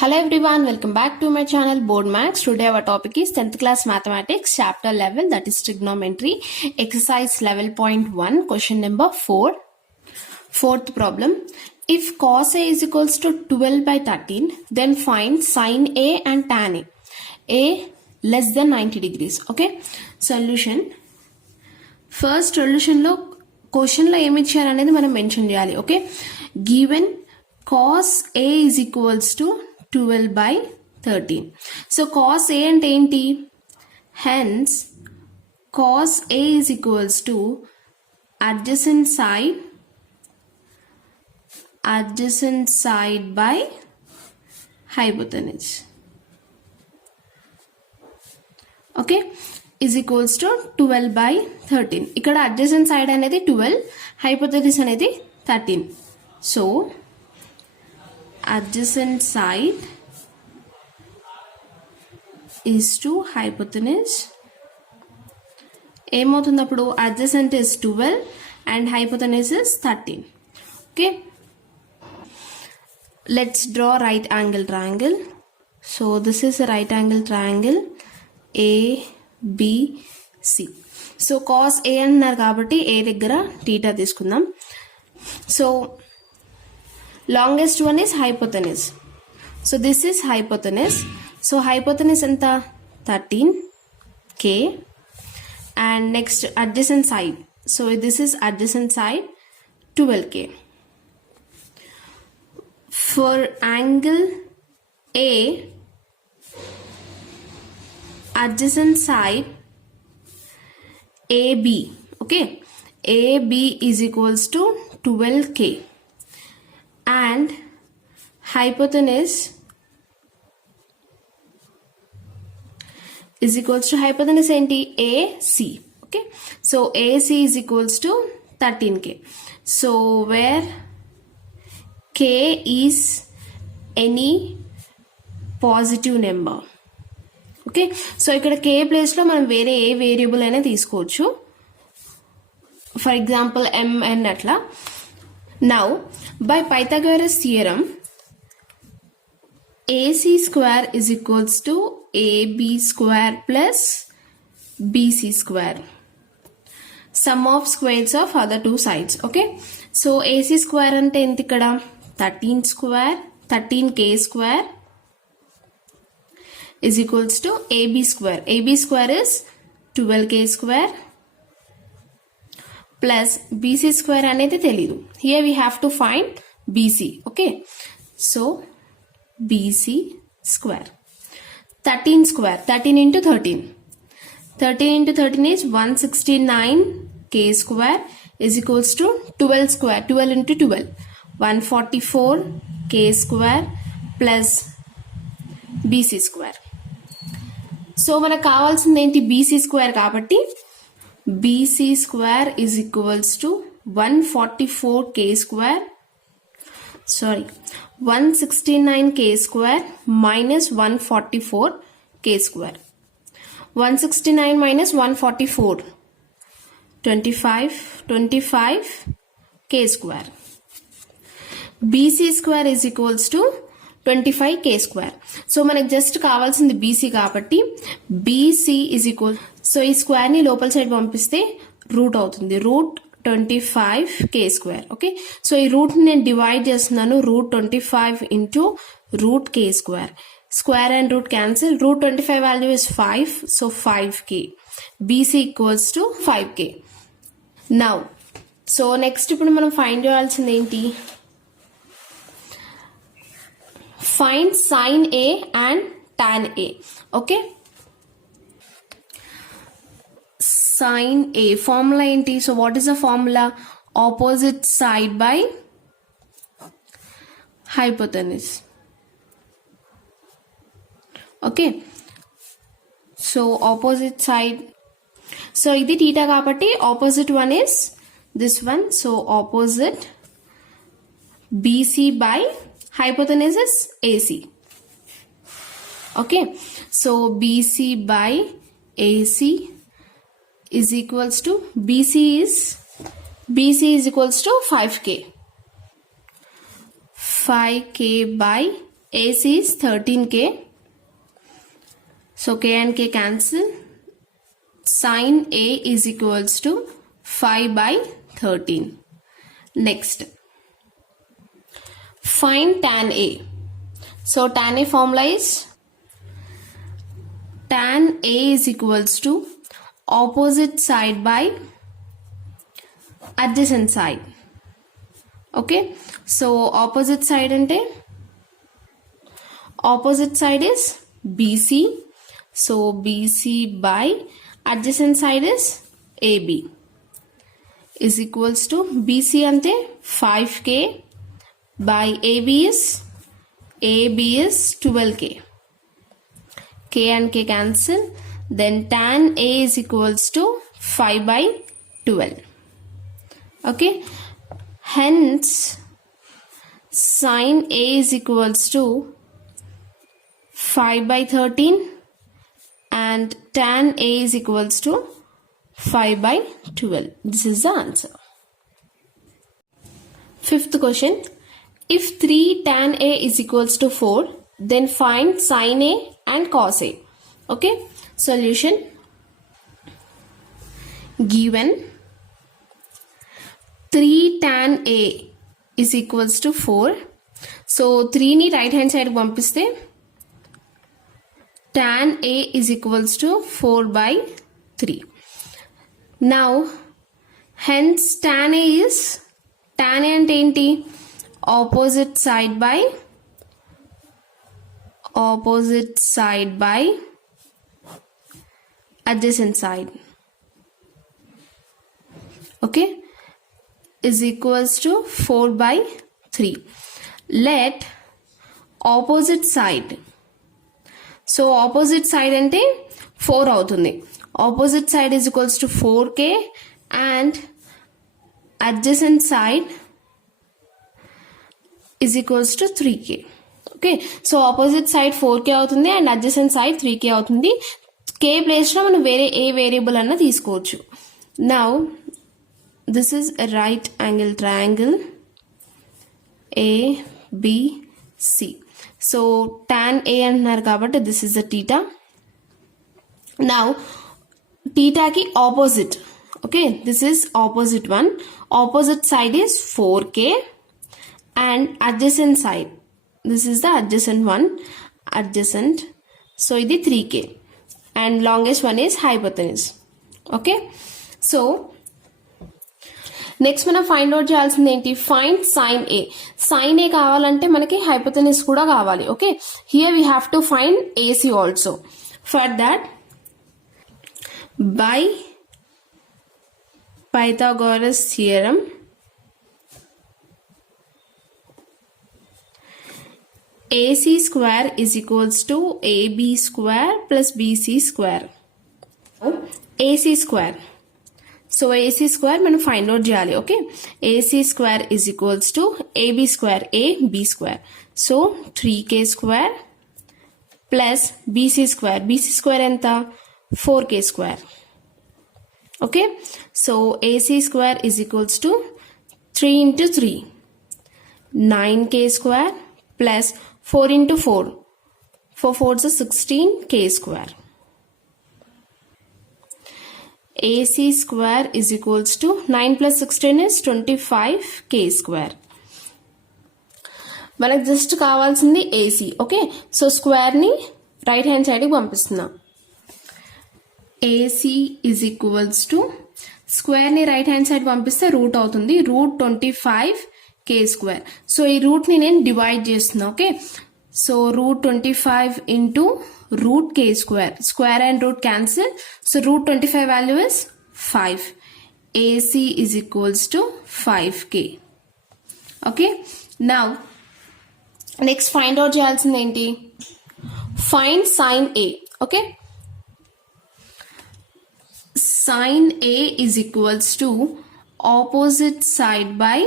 Hello everyone, welcome back to my channel Board Max. Today our topic is 10th class mathematics chapter level, that is trigonometry, exercise level point 1, question number 4. Fourth problem, if cos A is equals to 12 by 13, then find sin A and tan A. A less than 90 degrees. Okay, solution. First solution లో question లో ఏమి ఇచ్చారు అనేది మనం mention చేయాలి. Okay, given cos A is equals to 12 by 13. So cos A and ఏంటి? Hence cos A is equals to adjacent side by hypotenuse. Okay, is equals to 12 by 13. ఇక్కడ adjacent side అనేది 12, hypotenuse అనేది 13. So adjacent side is to hypotenuse. ఏమవుతుంది అప్పుడు? adjacent is 12 and hypotenuse is 13. Okay, let's draw right angle triangle. So this is a right angle triangle A B C. So cos A అన్నారు కాబట్టి A దగ్గర theta తీసుకుందాం. So longest one is hypotenuse. So this is hypotenuse. So hypotenuse anta 13k and next adjacent side. So this is adjacent side 12k. For angle A, adjacent side AB. Okay, AB is equals to 12k. And hypotenuse is equals to hypotenuse enti AC. Okay, so AC is equals to 13k. So where k is any positive number. Okay, so ఇక్కడ k place లో మనం వేరే ఏ variable అయినా తీసుకోవచ్చు. For example mn అట్లా. Now by Pythagoras theorem, AC square is equals to AB square plus BC square. Sum of squares of other two sides. Okay, so AC square ante enti ikkada 13k square is equals to AB square. AB square is 12k square plus BC square అనేది తెలియదు. Here we have to find BC. Okay, so BC square 13 square 13 into 13 into 13 is 169k square is equals to 12 square 12 into 12 144k square plus BC square. So మనకు కావాల్సింది ఏంటి? BC square కాబట్టి BC square is equals to 144k square, sorry 169k square minus 144k square. 169 minus 144 25k square. BC square is equals to 25k square. So మనకు just కావాల్సింది BC కాబట్టి BC is equal, so ఈ square ని లోపల side పంపిస్తే root అవుతుంది, root 25k square. Okay, so ఈ root ని నేను డివైడ్ చేస్తున్నాను, root 25 into root k square. Square and root cancel, root 25 value is 5, so 5k. BC equals to 5k. Now so next ఇప్పుడు మనం ఫైండ్ చేయాల్సింది ఏంటి? Find sin A and tan A. Okay, sin A formula ఏంటి? So what is the formula? Opposite side by hypotenuse. Okay, so opposite side, so ఇది theta కాబట్టి opposite one is this one, so opposite BC by hypotenuse is AC. Okay, so BC by AC is equals to BC is equals to 5k by AC is 13K. So K and K cancel. Sin A is equals to 5 by 13. Next, find tan A. So tan A formula is tan A is equals to opposite side by adjacent side. Okay, so opposite side ante opposite side is BC. So BC by adjacent side is AB is equals to BC ante 5K by AB is 12K. K and K cancel. Then tan A is equals to 5 by 12. Okay. Hence, sin A is equals to 5 by 13 and tan A is equals to 5 by 12. This is the answer. Fifth question. If 3 tan A is equals to 4, then find sin A and cos A. Okay. Solution. Given 3 tan A is equals to 4. So 3 ni right hand side pampiste tan A is equals to 4 by 3. Now hence tan A is tan A ante enti opposite side by adjacent side. Okay, is equals to 4 by 3. Let opposite side. So opposite side ante 4 avutundi. Opposite side is equals to 4K and adjacent side is equals to 3K. Okay, so opposite side 4K avutundi and adjacent side 3K avutundi. K place lo మనం వేరే ఏ variable అన్న తీసుకోవచ్చు. Now this is a right angle triangle ABC. So tan A అంటున్నారు కాబట్టి this is the theta. Now theta ki opposite. Okay, this is opposite one. Opposite side is 4K and adjacent side. This is the adjacent one. Adjacent. So ఇది 3K. And longest one is hypotenuse. Okay, so next మనం find out చేయాల్సింది ఏంటి? Find sine A. Sine A కావాలంటే మనకి hypotenuse కూడా కావాలి. Okay, here we have to find AC also. For that by Pythagoras theorem AC square is equals to AB square plus BC square. AC square. So AC square మనం find out చేయాలి. Okay, AC square is equals to AB square AB square. So 3K square plus BC square. BC square ఎంత? 4K square. Okay, so AC square is equals to 3 into 3 9K square plus 4 into 4. 4 4s is 16K square. AC square is equals to 9 plus 16 is 25K square. మనకు just కావాల్సింది AC. Okay, so square ని right hand side కి పంపిస్తున్నాం. AC is equals to square ని right hand side పంపిస్తే root అవుతుంది. Root 25K square. So ఈ root ని నేను డివైడ్ చేస్తున్నా. Okay, so root 25 into root K square. Square and root cancel. So root 25 value is 5. AC is equals to 5K. Okay, now next find out చేయాల్సింది ఏంటి? Find sin A. Okay, sin A is equals to opposite side by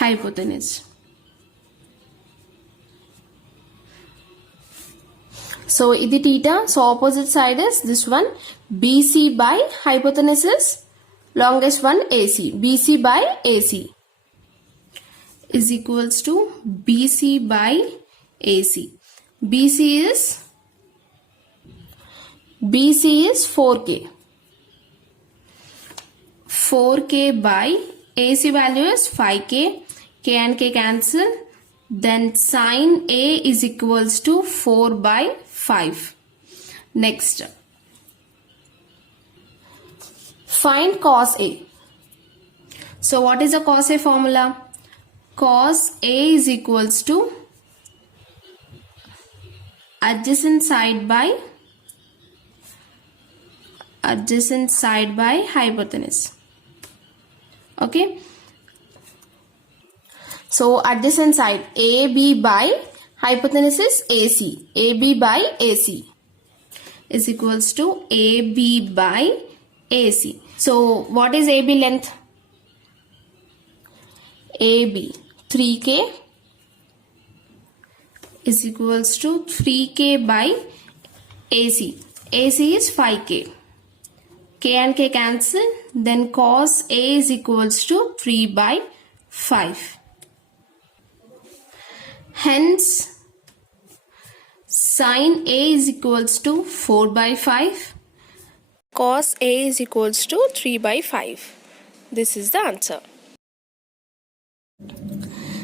hypotenuse. So ఇది theta. So opposite side is this one. BC by hypotenuse is longest one AC. BC by AC is equals to BC by AC. BC is 4K. 4K by AC value is 5K. K and K cancel. Then sin A is equals to 4 by 5. Next, find cos A. So what is the cos A formula? Cos A is equals to adjacent side by hypotenuse. Okay. So adjacent side AB by hypotenuse is AC. AB by AC is equals to AB by AC. So what is AB length? AB 3K is equals to 3K by AC. AC is 5K. K and K cancel. Then cos A is equals to 3 by 5. Hence, sin A is equals to 4 by 5. Cos A is equals to 3 by 5. This is the answer.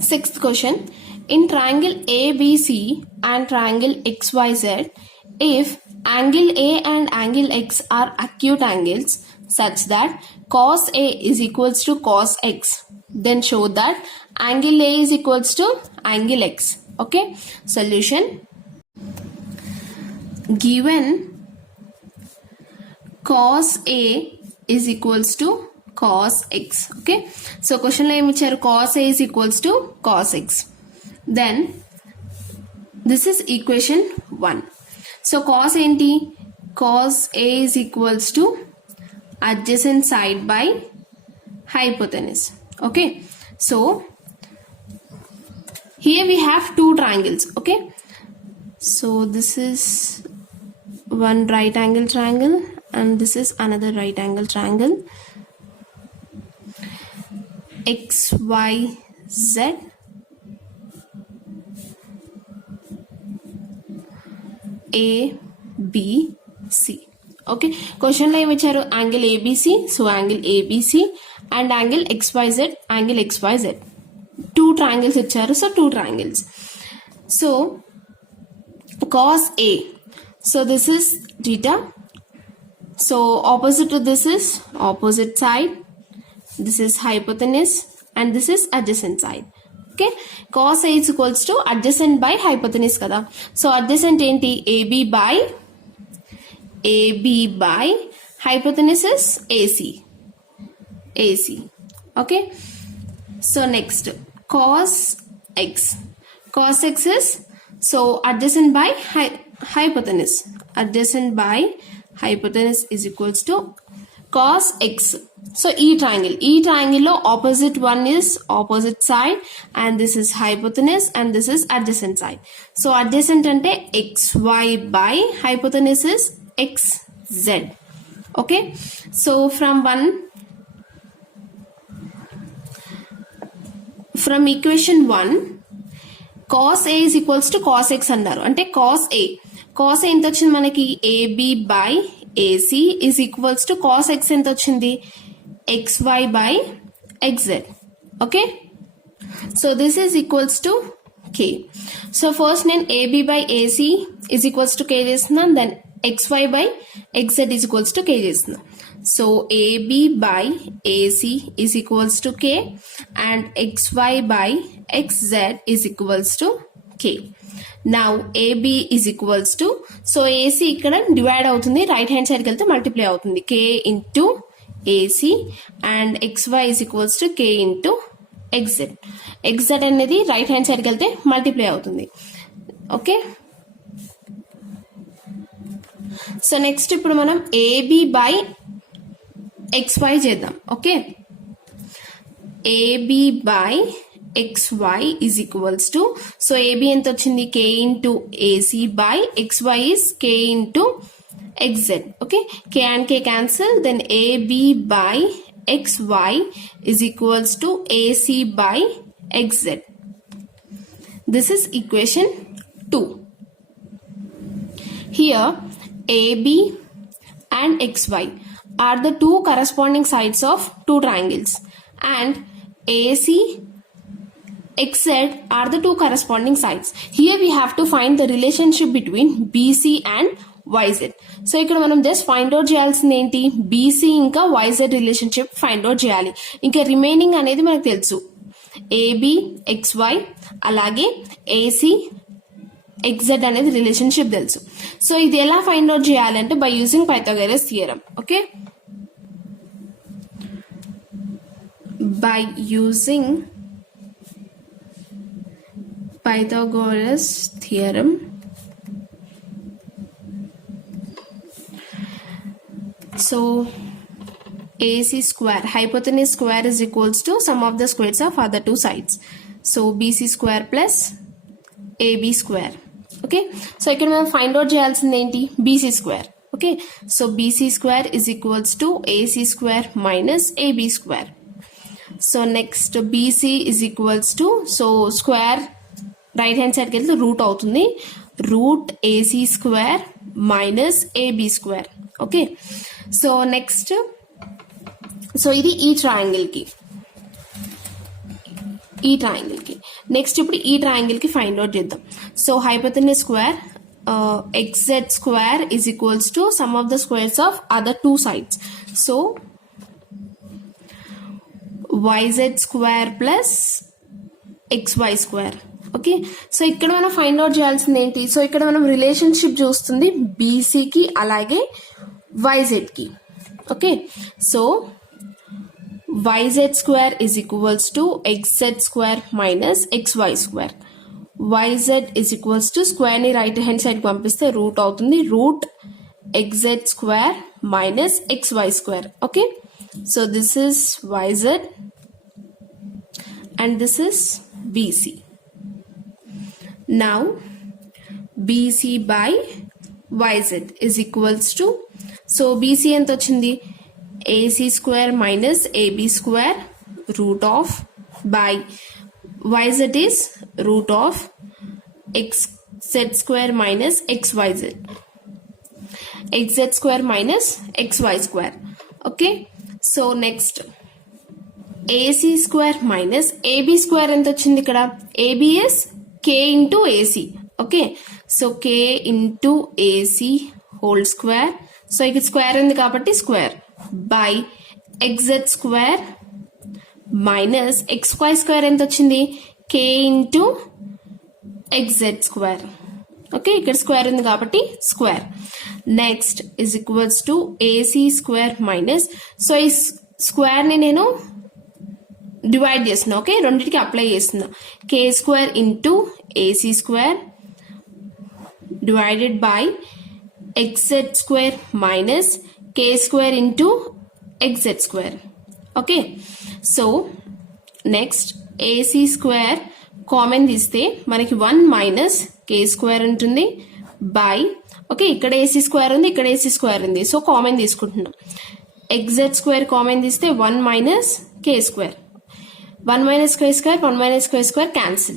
Sixth question. In triangle ABC and triangle XYZ, if angle A and angle X are acute angles such that cos A is equals to cos X, then show that angle A is equals to angle X. Okay. Solution. Given cos A is equals to cos X. Okay. So question lo em icharu, cos A is equals to cos X. Then this is equation 1. So cos enti? Cos A is equals to adjacent side by hypotenuse. Okay. So here we have two triangles. Okay. So this is one right angle triangle and this is another right angle triangle. XYZ ABC. Okay. Question lo em icharu? Angle ABC. So angle ABC and angle XYZ, angle XYZ. Two triangles icharu. So two triangles. So cos A. So this is theta. So opposite to this is opposite side. This is hypotenuse and this is adjacent side. Okay. Cos A is equals to adjacent by hypotenuse kada. So adjacent enti? AB by hypotenuse is AC. Okay. So next, cos X. Cos X is, so adjacent by hypotenuse. Adjacent by hypotenuse is equals to cos X. So E triangle lo opposite one is opposite side and this is hypotenuse and this is adjacent side. So adjacent ante XY by hypotenuse is XZ. Okay. So from equation 1, cos A is equals to cos X annaru. Ante cos A ఎంత వచ్చింది మనకి? AB by AC is equals to cos X ఎంత వచ్చింది? XY by XZ. Okay. So this is equals to K. So first నేను AB by AC is equals to K చేస్తున్నాను. Then XY by XZ is equals to K చేస్తున్నాను. So AB by AC is equals to K and XY by XZ is equals to K. Now AB is equals to, so AC ikkada divide అవుతుంది, right hand side వెళ్తే multiply అవుతుంది, K into AC and XY is equals to K into XZ. XZ అనేది right hand side వెళ్తే multiply అవుతుంది. Okay. So next ఇప్పుడు మనం AB by XY చేద్దాం. Okay. AB by XY is equals to, so AB ఎంత వచ్చింది? K into AC by XY is K into XZ. Okay. K and K cancel. Then AB by XY is equals to AC by xz. This is equation 2. Here AB and XY are the two corresponding sides of two triangles, and AC XZ are the two corresponding sides. Here we have to find the relationship between BC and YZ. So ఇక్కడ మనం just find out చేయాల్సింది ఏంటి, BC ఇంకా YZ relationship find out చేయాలి. ఇంకా remaining అనేది మనకు తెలుసు, ఏబి XY అలాగే ఏసీ XZ అనేది రిలేషన్షిప్ తెలుసు. సో ఇది ఎలా ఫైండ్ అవుట్ చేయాలంటే by using Pythagoras theorem. Okay, by using Pythagoras theorem, so AC square hypotenuse square is equals to sum of the squares of other two sides, so BC square plus AB square. Okay, so ఇక్కడ మనం find out చేయాల్సింది ఏంటి, BC square. Okay, so BC square is equals to AC square minus AB square. So next BC is equals to, so square right hand సైడ్కి వెళ్తే root అవుతుంది, root AC square minus AB square. Okay, so next, so ఇది ఈ ట్రయాంగిల్కి next ఇప్పుడు ఈ ట్రయాంగిల్కి find out చేద్దాం. So hypotenuse square XZ square is equals to sum of the squares of other two sides, so YZ square plus XY square. Okay, so ఇక్కడ మనం find out చేయాల్సింది ఏంటి, సో ఇక్కడ మనం రిలేషన్షిప్ చూస్తుంది బీసీకి అలాగే వైజెడ్కి. Okay, so YZ square is equals to XZ square minus XY square. YZ is equals to స్క్వేర్ని రైట్ హ్యాండ్ సైడ్కి పంపిస్తే రూట్ అవుతుంది, root XZ square minus XY square. Okay, so this is YZ and this is BC. Now BC by YZ is equals to, so BC ఎంత వచ్చింది, AC square minus AB square root of by YZ is root of XZ square minus XYZ, XZ square minus XY square. Okay, so next AC square minus AB square ఎంత వచ్చింది, ఇక్కడ AB is K into AC. Okay, so K into AC whole square, so ఇక్కడ square ఉంది కాబట్టి square by XZ square minus XY square ఎంత వచ్చింది, K into XZ square. Okay, ఇక్కడ square ఉంది కాబట్టి square. Next is equals to AC square minus, so ఈ స్క్వేర్ని నేను డివైడ్ చేస్తున్నా. ఓకే, రెండింటికి అప్లై చేస్తున్నా, K square into AC square divided by XZ square minus K square into XZ square. Okay, so next AC square common తీస్తే మనకి 1 minus K square ఉంటుంది by, okay ఇక్కడ AC square ఉంది, ఇక్కడ AC square ఉంది, so common తీసుకుంటున్నాం. XZ square common తీస్తే 1 minus K square, 1 minus K square, 1 minus K square cancel,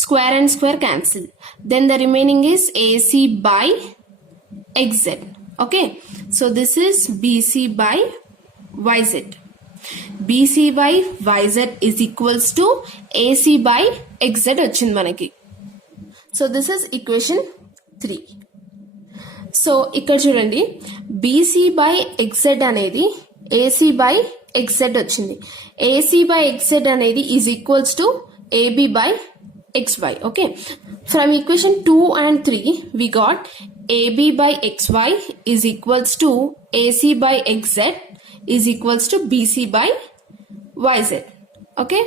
square and square cancel, then the remaining is AC by XZ. Okay, so this is BC by YZ. BC by YZ is equals to AC by XZ వచ్చింది మనకి. So this is equation 3. So ఇక్కడ చూడండి, BC by XZ అనేది AC by XZ వచ్చింది, AC by XZ అనేది is equals to AB by XY. Okay, from equation 2 and 3 we got AB by XY is equals to AC by XZ is equals to BC by YZ. Okay,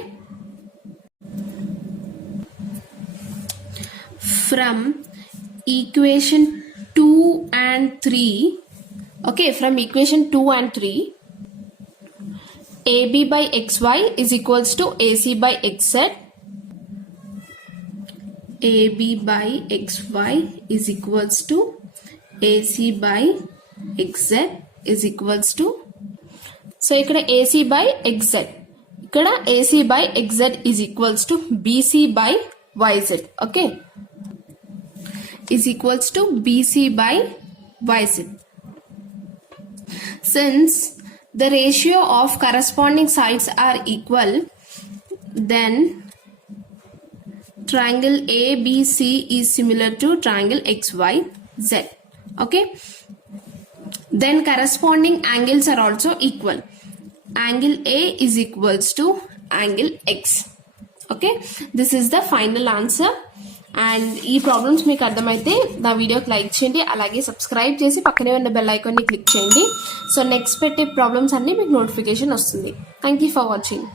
from equation 2 and 3, okay, from equation 2 and 3 AB by XY is equals to AC by XZ. AB by XY is equals to AC by XZ is equals to, so ఇక్కడ AC by XZ ఇక్కడ AC by XZ is equals to BC by YZ. Okay, is equals to BC by YZ. Since the ratio of corresponding sides are equal, then triangle ABC is similar to triangle XYZ. Okay, then corresponding angles are also equal. Angle A is equals to angle X. Okay, this is the final answer. And ఈ problems మీకు అర్థమైతే నా వీడియోకి like చేయండి, అలాగే subscribe చేసి పక్కనే ఉన్న బెల్ ఐకాన్ని క్లిక్ చేయండి. సో నెక్స్ట్ పెట్టే ప్రాబ్లమ్స్ అన్నీ మీకు నోటిఫికేషన్ వస్తుంది. Thank you for watching.